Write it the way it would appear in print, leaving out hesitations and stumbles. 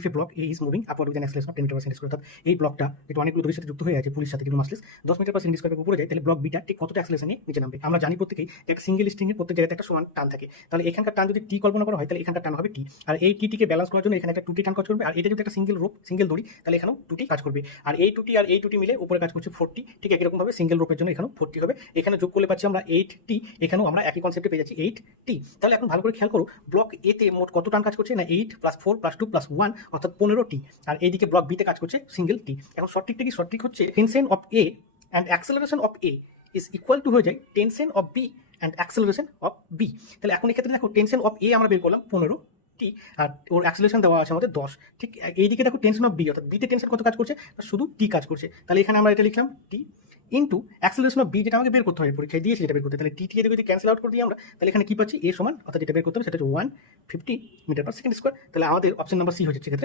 if a block A is moving upward with an acceleration of 10 metre per second square, অর্থাৎ এই ব্লকটা যেটা অনেকগুলো দড়ির সাথে যুক্ত হয়ে আছে পুলির সাথে কিন্তু মাসলেস 10 মিটার পার সেকেন্ড স্কয়ার উপরে যায়, তাহলে ব্লক বিটা ঠিক কতটা অ্যাক্সেলারেশন নিয়ে নিচে নামবে। আমরা জানি প্রত্যেকেই যে একটা সিঙ্গেল স্ট্রিং এর প্রত্যেক জায়গাতে একটা সমান টান থাকে, তাহলে এখানকার টান যদি টি কল্পনা করা হয় তাহলে এখানকার টান হবে টি, আর এই টিকে ব্যালেন্স করার জন্য এখানে একটা টুটি টান কাজ করবে, আর এটা যদি একটা সিঙ্গেল রোপ সিঙ্গেল দড়ি তাহলে এখানেও টুটি কাজ করবে, আর এই টুটি মিলে উপরে কাজ করছে 40, ঠিক একই রকম ভাবে সিঙ্গেল রোপের জন্য এখানেও 40 হবে। এখানে যোগ করলে পাচ্ছি আমরা 8t, এখানেও আমরা একই কনসেপ্টে পেয়ে যাচ্ছি 8t। তাহলে এখন ভালো করে খেয়াল করো ব্লক এ তে মোট কত টান কাজ করছে না 8 + 4 + 2 + 1 অর্থাৎ 15t, আর এইদিকে ব্লক বি তে কাজ করছে সিঙ্গেল টি। এখন সঠিকটা কি? সঠিক হচ্ছে tension of A and acceleration of A is equal to হয়ে যায় tension of B and acceleration of B. তাহলে এখন এক্ষেত্রে দেখো টেনশন অফ এ আমরা বের করলাম 15t, আর ওর অ্যাক্সেলারেশন দেওয়া আছে আমাদের 10, ঠিক এইদিকে দেখো টেনশন অফ বি অর্থাৎ বিতে টেনশন কত কাজ করছে, শুধু টি কাজ করছে। তাহলে এখানে আমরা এটা লিখলাম টি ইন্টু অ্যাক্সেলারেশন অফ বি, যেটা আমাকে বের করতে হবে, পরীক্ষায় দিয়েছি যেটা বের করতে, তাহলে টি যদি ক্যান্সেল আউট করে দিই আমরা, তাহলে এখানে কি পাচ্ছি এ সমান, অর্থাৎ যেটা বের করতে হবে সেটা হচ্ছে 150 মিটার পার সেকেন্ড স্কোয়ার। তাহলে আমাদের অপশন নাম্বার সি হচ্ছে সেক্ষেত্রে